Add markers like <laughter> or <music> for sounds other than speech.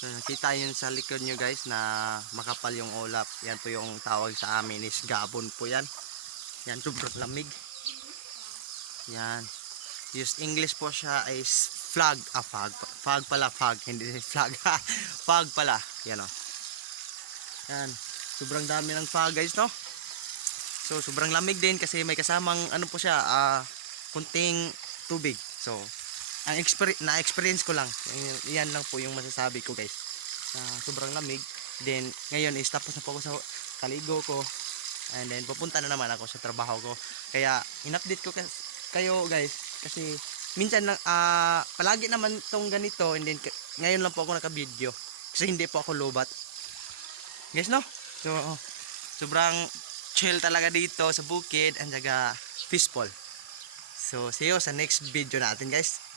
Nakita yun sa likod nyo guys na makapal yung ulap. Yan po yung tawag sa amin is gabon po yan. Yan, sobrang lamig. Yan. Use English po siya is flag. Ah, fog. Fog pala, fog. Hindi flag. <laughs> fog pala. Yan o. Yan. Sobrang dami ng fog guys, no? So, sobrang lamig din kasi may kasamang ano po siya, ah, kunting tubig. So, ang experience na experience ko lang yan, lang po yung masasabi ko guys. Na sobrang lamig. Then ngayon is tapos na po ako sa kaligo ko. And then pupunta na naman ako sa trabaho ko. Kaya in-update ko kayo guys. Kasi minsan lang ah palagi naman tong ganito. And then ngayon lang po ako naka-video. Kasi hindi po ako lobat. Guys no? So sobrang chill talaga dito sa bukid. And saka peaceful. So see you sa next video natin guys